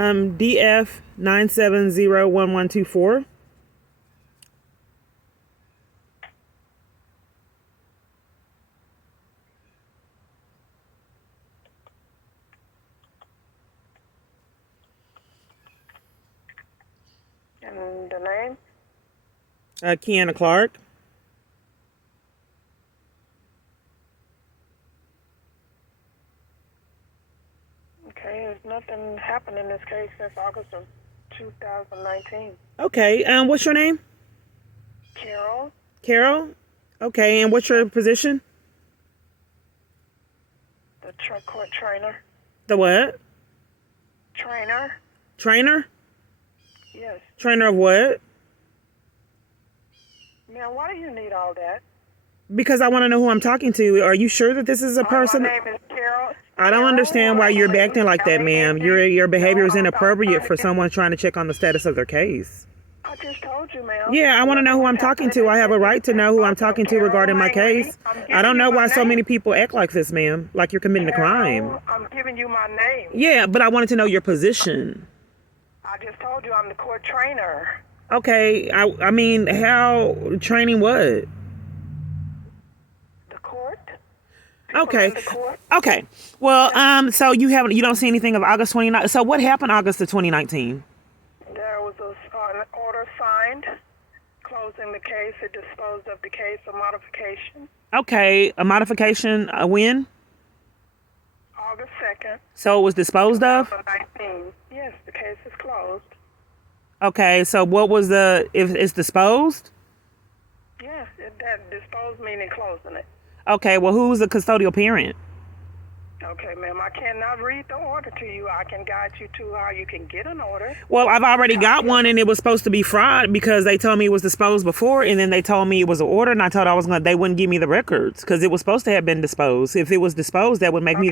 DF 9701124. And the name? Kiana Clark. Okay, there's nothing happened in this case since August of 2019. Okay, what's your name? Carol? Carol? Okay, and what's your position? The court trainer? The what? Trainer? Trainer? Yes. Trainer of what? Now, why do you need all that? Because I want to know who I'm talking to. Are you sure that this is a person? My name is Carol. I don't understand why you're acting like that, ma'am. Your behavior is inappropriate for someone trying to check on the status of their case. I just told you, ma'am. Yeah, I want to know who I'm talking to. I have a right to know who I'm talking to regarding my case. I don't know why so many people act like this, ma'am. Like you're committing a crime. I'm giving you my name. Yeah, but I wanted to know your position. I just told you I'm the court trainer. Okay, I mean, how training what? The court? Okay. Okay. Well, so you don't see anything of August 29th. So what happened August of 2019? There was an order signed closing the case. It disposed of the case, a modification. Okay, a modification, when? August 2nd. So it was disposed of? 2019. Yes, the case is closed. Okay, so what was if it's disposed? Yes, that disposed meaning closing it. Okay, well, who's the custodial parent? Okay, ma'am, I cannot read the order to you. I can guide you to how you can get an order. Well, I've already got one, and it was supposed to be fraud because they told me it was disposed before, and then they told me it was an order, and I told they wouldn't give me the records because it was supposed to have been disposed. If it was disposed, that would make me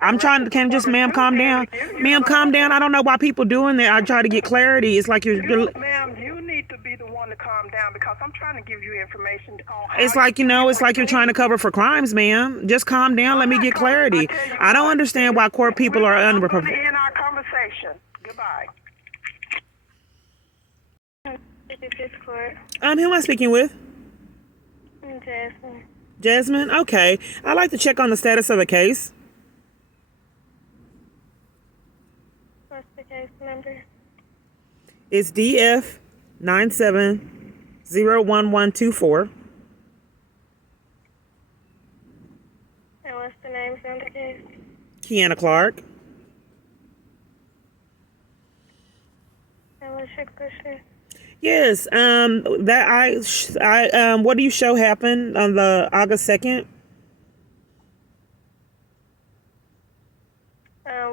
I'm trying to, ma'am, calm down. Ma'am, calm down. I don't know why people doing that. I try to get clarity. It's like Ma'am, you need to be the one to calm down because I'm trying to give you information on how it's like, it's like you're trying to cover for crimes, ma'am. Just calm down. Let me get clarity. I don't understand why court people are I'm going to end our conversation. Goodbye. Who am I speaking with? Jasmine. Jasmine? Okay. I'd like to check on the status of a case. What's the case number? It's DF 9701124. And what's the name of the case? Kiana Clark. And what's your question? Yes, what do you show happened on the August 2nd?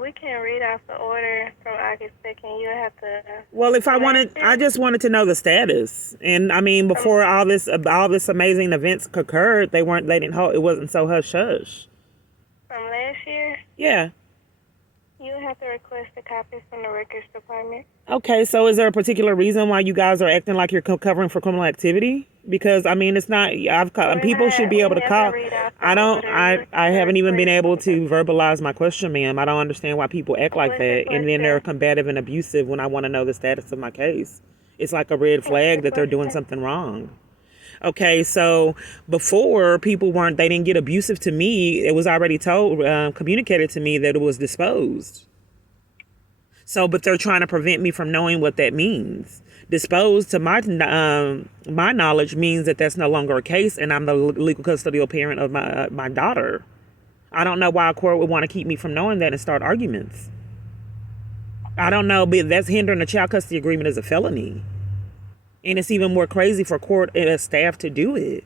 We can't read off the order from August 2nd. You have to. Well, I just wanted to know the status. And I mean, before all this amazing events occurred, it wasn't so hush hush. From last year? Yeah. You have to request a copy from the records department. Okay, so is there a particular reason why you guys are acting like you're covering for criminal activity? Because I mean, it's not. People should be able to call. I haven't even been able to verbalize my question, ma'am. I don't understand why people act like that, and then they're combative and abusive when I want to know the status of my case. It's like a red flag that they're doing something wrong. Okay, so before they didn't get abusive to me. It was already communicated to me that it was disposed. So, but they're trying to prevent me from knowing what that means. Disposed, to my knowledge, means that that's no longer a case, and I'm the legal custodial parent of my daughter. I don't know why a court would want to keep me from knowing that and start arguments. I don't know, but that's hindering a child custody agreement as a felony. And it's even more crazy for court and staff to do it.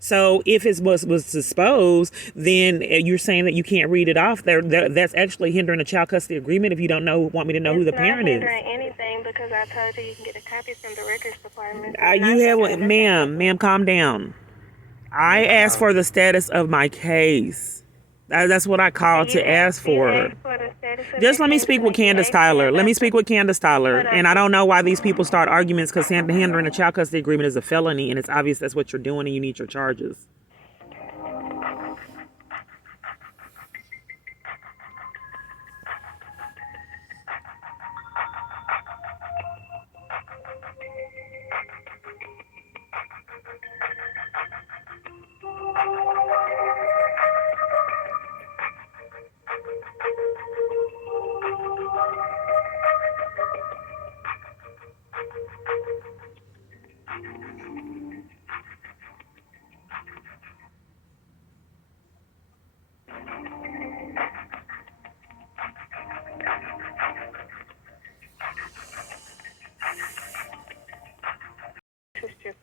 So if it was disposed, then you're saying that you can't read it off. That's actually hindering a child custody agreement if you want me to know who the parent is. It's not hindering anything because I told you can get a copy from the records department. Ma'am, calm down. I asked for the status of my case. That's what I called to ask for. Just let me speak with Candace Tyler. And I don't know why these people start arguments because hindering a child custody agreement is a felony, and it's obvious that's what you're doing and you need your charges.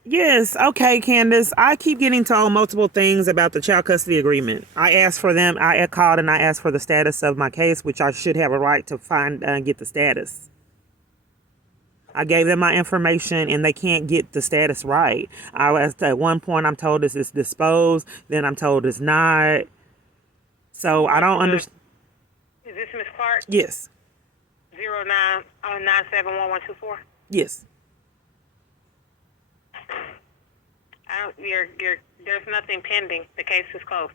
Yes, okay, Candace. I keep getting told multiple things about the child custody agreement. I asked for them. I called and I asked for the status of my case, which I should have a right to find and get the status. I gave them my information and they can't get the status right. I was at one point I'm told this is disposed, then I'm told it's not. So I don't understand. Is this Miss Clark? Yes. 09971124. Yes. There's nothing pending. The case is closed.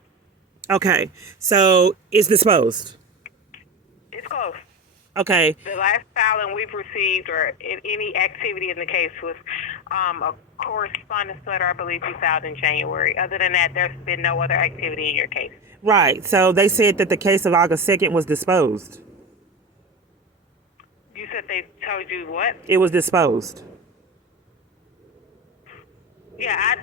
Okay. So it's disposed. It's closed. Okay. The last filing we've received or any activity in the case was a correspondence letter I believe you filed in January. Other than that, there's been no other activity in your case. Right. So they said that the case of August 2nd was disposed. You said they told you what? It was disposed. Yeah,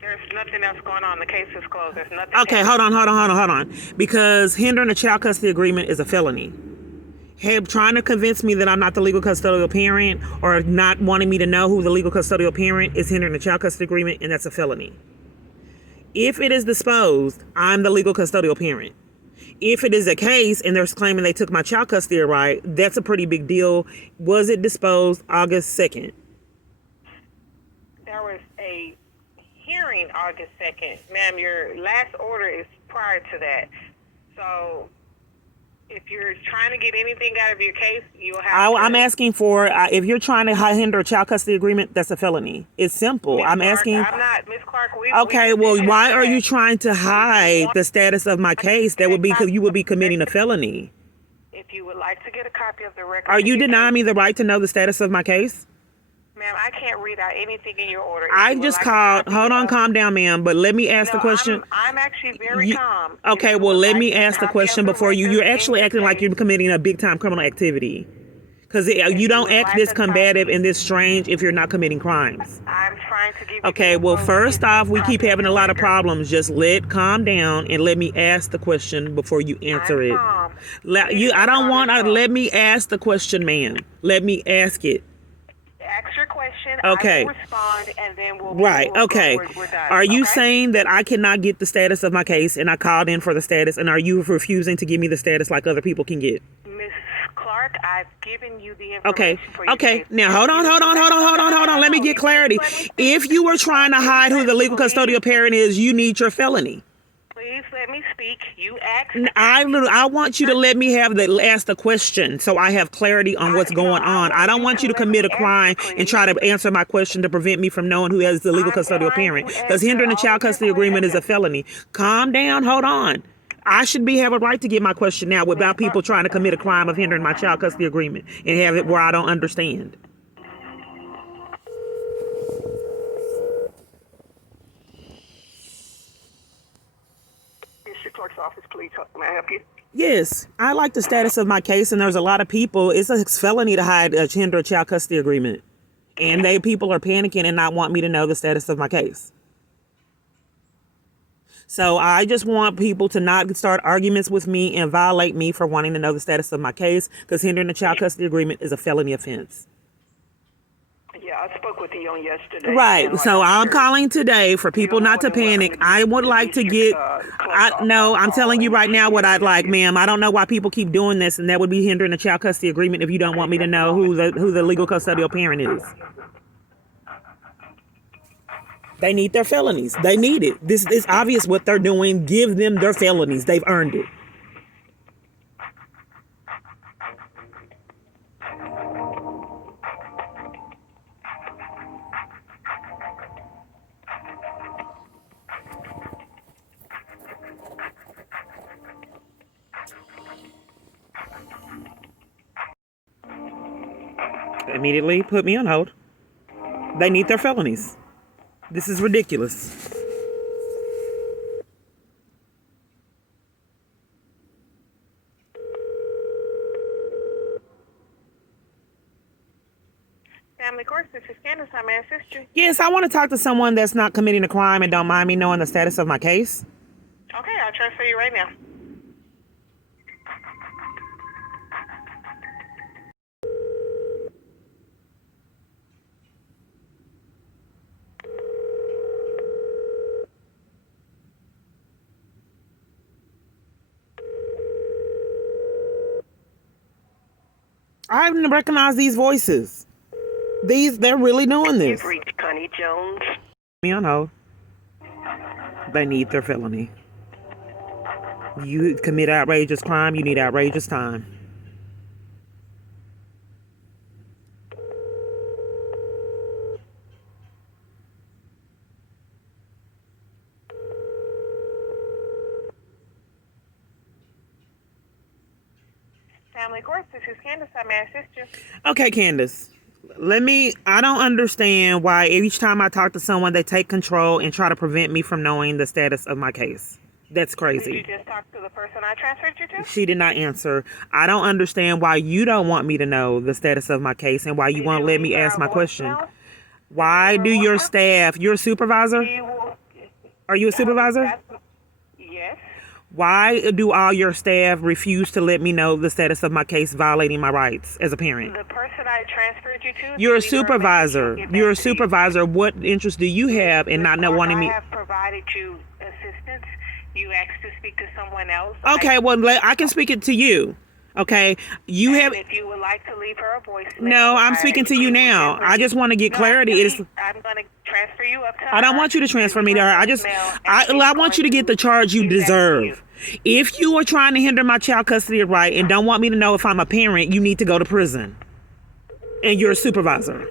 there's nothing else going on. The case is closed. There's nothing. Okay, hold on. Because hindering a child custody agreement is a felony. Trying to convince me that I'm not the legal custodial parent or not wanting me to know who the legal custodial parent is hindering a child custody agreement, and that's a felony. If it is disposed, I'm the legal custodial parent. If it is a case and they're claiming they took my child custody right, that's a pretty big deal. Was it disposed August 2nd? There was a hearing August 2nd. Ma'am, your last order is prior to that. So if you're trying to get anything out of your case, you'll have I'm asking for, if you're trying to hinder a child custody agreement, that's a felony. It's simple. Ms. I'm Clark, asking. I'm not, Ms. Clark. Okay, well, why are you trying to hide the status of my case? That would be because you would be committing a felony. If you would like to get a copy of the record. Are you denying me the right to know the status of my case? Ma'am, I can't read out anything in your order. I just called. Hold on, calm down, ma'am. But let me ask the question. I'm actually very calm. Okay, well, let me ask the question before you. You're actually acting like you're committing a big time criminal activity. Because you don't act this combative and this strange if you're not committing crimes. I'm trying to give you. Okay, well, first off, we keep having a lot of problems. Just calm down and let me ask the question before you answer it. I don't want to. Let me ask the question, ma'am. Let me ask it. Ask your question. Okay. I will respond, and then we'll. Right. Okay. We're done. Are you saying that I cannot get the status of my case, and I called in for the status, and are you refusing to give me the status like other people can get? Miss Clark, I've given you the information for your Okay. case. Now hold on. Let me get clarity. If you were trying to hide who the legal custodial parent is, you need your felony. Please let me speak. You asked. I want you to let me ask the question so I have clarity on what's going on. I don't want you to commit a crime and try to answer my question to prevent me from knowing who has the legal custodial parent. Because hindering a child custody agreement is a felony. Calm down. Hold on. I should have a right to get my question now without people trying to commit a crime of hindering my child custody agreement and have it where I don't understand. Clerk's office, please. May I help you? Yes, I like the status of my case, and there's a lot of people. It's a felony to hinder a child custody agreement, and people are panicking and not want me to know the status of my case. So I just want people to not start arguments with me and violate me for wanting to know the status of my case, because hindering a child custody agreement is a felony offense. Yeah, I spoke with you on yesterday. Right. So I'm calling today for people not to panic. I would like to get. I'm telling you right now what I'd like, ma'am. I don't know why people keep doing this, and that would be hindering a child custody agreement if you don't want me to know who the legal custodial parent is. They need their felonies. They need it. This is obvious what they're doing. Give them their felonies. They've earned it. Immediately put me on hold. They need their felonies. This is ridiculous. Family Court, this is Candace. How may I assist you? Yes, I want to talk to someone that's not committing a crime and don't mind me knowing the status of my case. Okay, I'll transfer you right now. I recognize these voices. They're really doing this. You've reached Connie Jones. Me on hold. They need their felony. You commit outrageous crime, you need outrageous time. Family Courts, this is Candace. How may I assist you? Okay, Candace. I don't understand why each time I talk to someone, they take control and try to prevent me from knowing the status of my case. That's Did crazy. you just talk to the person I transferred you to? She did not answer. I don't understand why you don't want me to know the status of my case and why you won't let me ask my question. Why do your staff, you're a supervisor? Are you a supervisor? Yes. Why do all your staff refuse to let me know the status of my case violating my rights as a parent? The person I transferred you to. You're a supervisor. You're a supervisor. What interest do you have in not wanting me? I have provided you assistance. You asked to speak to someone else. Okay, well, I can speak it to you. Okay, you have. If you would like to leave her a voicemail. No, I'm speaking to you now. I just want to get clarity. I'm going to transfer you up to her. I don't want you to transfer me to her. I want you to get the charge you deserve. If you are trying to hinder my child custody right and don't want me to know if I'm a parent, you need to go to prison. And you're a supervisor.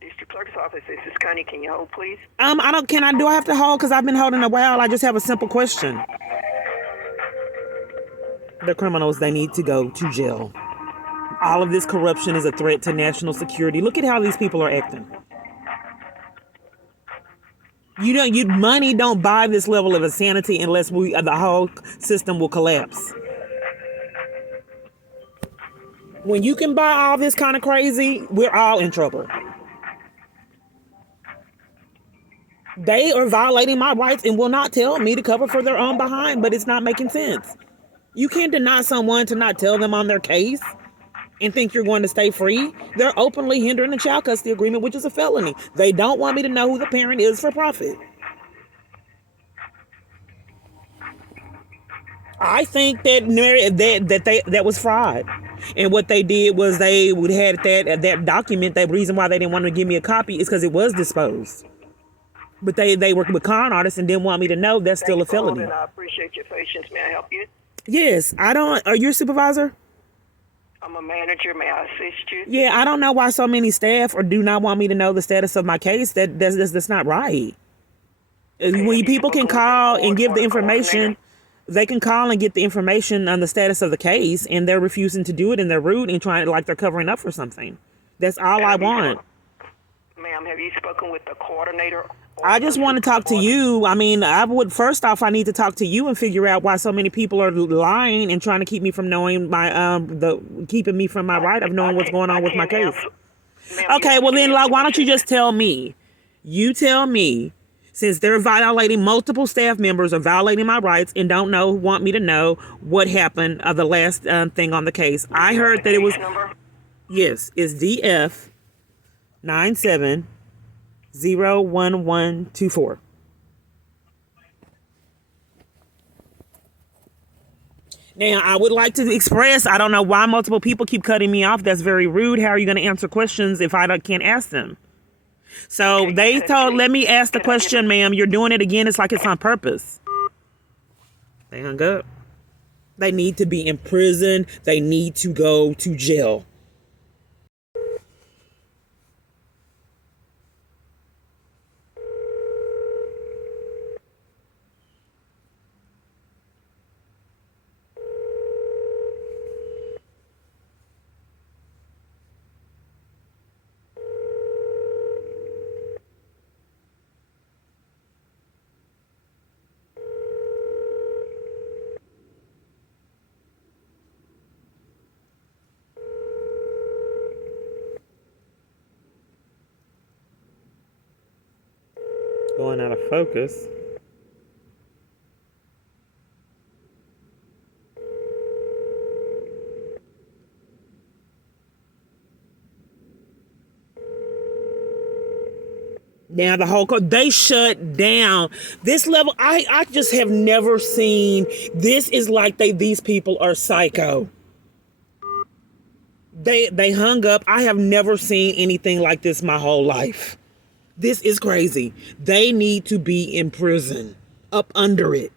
District Clerk's Office, this is Connie. Can you hold, please? Do I have to hold? Because I've been holding a while. I just have a simple question. The criminals, they need to go to jail. All of this corruption is a threat to national security. Look at how these people are acting. Money don't buy this level of insanity unless the whole system will collapse. When you can buy all this kind of crazy, we're all in trouble. They are violating my rights and will not tell me to cover for their own behind, but it's not making sense. You can't deny someone to not tell them on their case and think you're going to stay free. They're openly hindering the child custody agreement, which is a felony. They don't want me to know who the parent is for profit. I think that was fraud. And what they did was they would have that document. The reason why they didn't want to give me a copy is because it was disposed. But they worked with con artists and didn't want me to know. That's still a felony. I appreciate your patience. May I help you? Yes, are you a supervisor? I'm a manager. May I assist you? Yeah, I don't know why so many staff do not want me to know the status of my case. That's not right. When people can call and give the information, they can call and get the information on the status of the case, and they're refusing to do it, and they're rude and trying like they're covering up for something. That's all I want. Ma'am, have you spoken with the coordinator? I just want to talk to you. I mean, first off, I need to talk to you and figure out why so many people are lying and trying to keep me from knowing keeping me from my right of knowing what's going on with my case. Okay, well then, why don't you just tell me? You tell me, since they're violating, multiple staff members are violating my rights and want me to know what happened of the last thing on the case. I heard that it was, yes, it's DF 97-01124. Now, I would like to express, I don't know why multiple people keep cutting me off. That's very rude. How are you going to answer questions if I can't ask them? So they let me ask the question, ma'am. You're doing it again. It's like it's on purpose. They hung up. They need to be in prison. They need to go to jail. Going out of focus. Now the whole they shut down this level. I just have never seen this. Is like these people are psycho. They hung up. I have never seen anything like this my whole life. This is crazy. They need to be in prison, up under it.